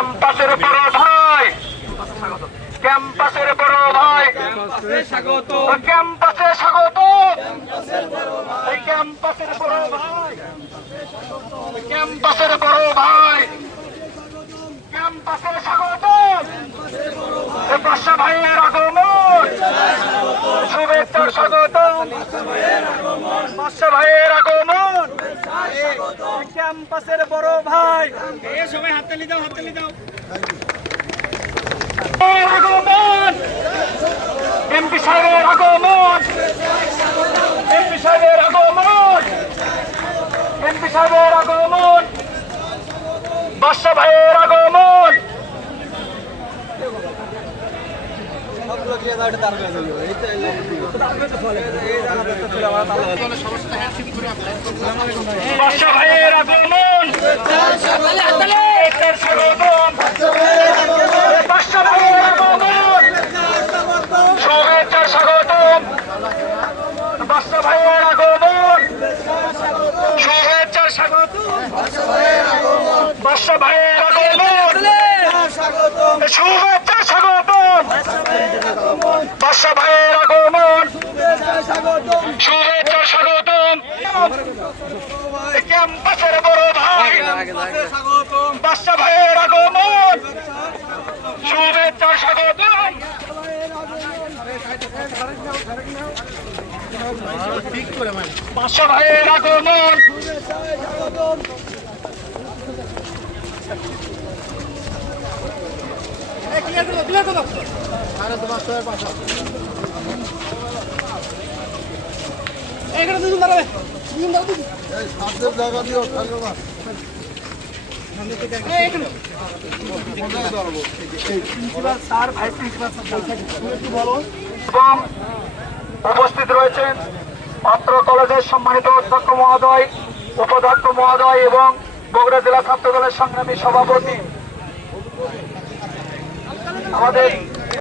ক্যাম্পাসের বড় ভাই, ক্যাম্পাসের বড় ভাই, স্বাগত ক্যাম্পাসে স্বাগত, ক্যাম্পাসের বড় ভাই, ক্যাম্পাসের বড় ভাই, ক্যাম্পাসে স্বাগত। বাদশা ভাইয়ের আগমন, শুভেচ্ছা স্বাগত, বাদশা ভাইয়ের আগমন, ক্যাম্পাসের বড় ভাই, সবাই হাততালি দাও, হাততালি দাও। আগমন, এমপি সাহেবের আগমন, এমপি সাহেবের আগমন, এমপি সাহেবের আগমন, বাদশা ভাইয়ের আগমন। বাদশা ভাইয়ের আগমন, স্বাগতম, বাদশা ভাইয়ের আগমন, শুভেচ্ছা স্বাগতম, বাদশা ভাইয়ের আগমন, শুভেচ্ছা স্বাগতম, বাদশা ভাইয়ের আগমন, শুভেচ্ছা স্বাগতম, বাদশা ভাইয়ের আগমন, শুভেচ্ছা স্বাগতম, ক্যাম্পাসের বড় ভাই, বাদশা ভাইয়ের আগমন, শুভেচ্ছা স্বাগতম, বাদশা ভাইয়ের আগমন, এবং উপস্থিত রয়েছেন অত্র কলেজের সম্মানিত অধ্যক্ষ মহোদয়, উপাধ্যক্ষ মহোদয় এবং বগুড়া জেলা ছাত্র দলের সংগ্রামী সভাপতি আমাদের